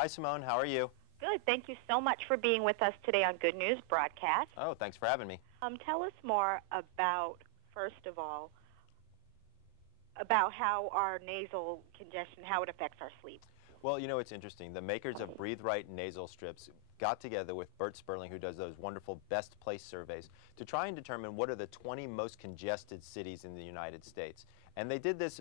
Hi, Simone. How are you? Good. Thank you so much for being with us today on Good News Broadcast. Oh, thanks for having me. Tell us more about, first of all, about how our nasal congestion, how it affects our sleep. Well, you know, it's interesting. The makers of Breathe Right nasal strips got together with Bert Sperling, who does those wonderful best place surveys, to try and determine what are the 20 most congested cities in the United States. And they did this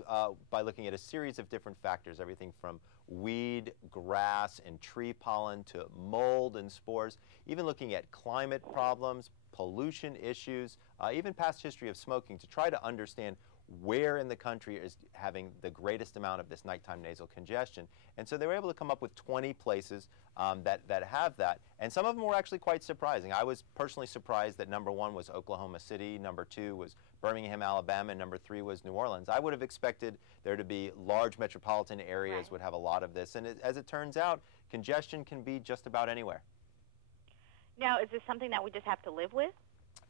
by looking at a series of different factors, everything from weed, grass, and tree pollen to mold and spores, even looking at climate problems, pollution issues, even past history of smoking, to try to understand where in the country is having the greatest amount of this nighttime nasal congestion. And so they were able to come up with 20 places that have that. And some of them were actually quite surprising. I was personally surprised that number 1 was Oklahoma City, number 2 was Birmingham, Alabama, and number 3 was New Orleans. I would have expected there to be large metropolitan areas would have a lot of this. And as it turns out, congestion can be just about anywhere. Now, is this something that we just have to live with?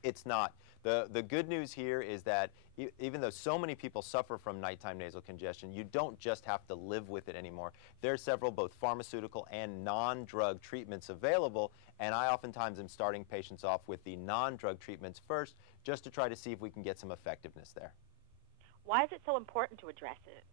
It's not. The good news here is that even though so many people suffer from nighttime nasal congestion, you don't just have to live with it anymore. There are several both pharmaceutical and non-drug treatments available, and I oftentimes am starting patients off with the non-drug treatments first just to try to see if we can get some effectiveness there. Why is it so important to address it?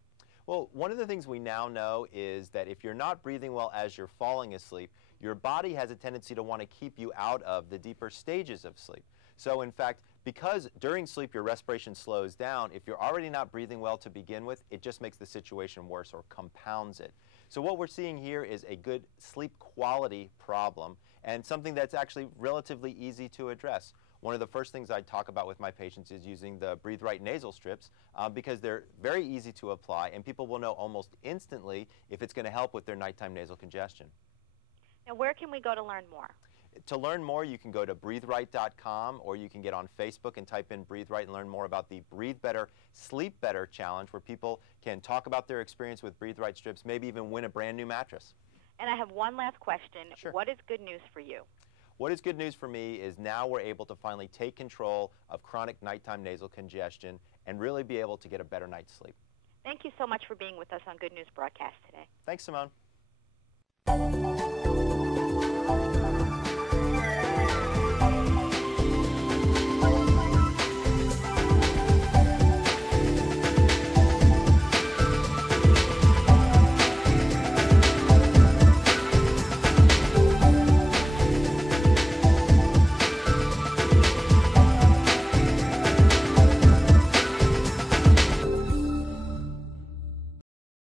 Well, one of the things we now know is that if you're not breathing well as you're falling asleep, your body has a tendency to want to keep you out of the deeper stages of sleep. So in fact, because during sleep your respiration slows down, if you're already not breathing well to begin with, it just makes the situation worse or compounds it. So what we're seeing here is a good sleep quality problem and something that's actually relatively easy to address. One of the first things I talk about with my patients is using the Breathe Right nasal strips because they're very easy to apply and people will know almost instantly if it's going to help with their nighttime nasal congestion. Now, where can we go to learn more? To learn more, you can go to breatheright.com or you can get on Facebook and type in Breathe Right and learn more about the Breathe Better, Sleep Better Challenge, where people can talk about their experience with Breathe Right strips, maybe even win a brand new mattress. And I have one last question. Sure. What is good news for you? What is good news for me is now we're able to finally take control of chronic nighttime nasal congestion and really be able to get a better night's sleep. Thank you so much for being with us on Good News Broadcast today. Thanks, Simone.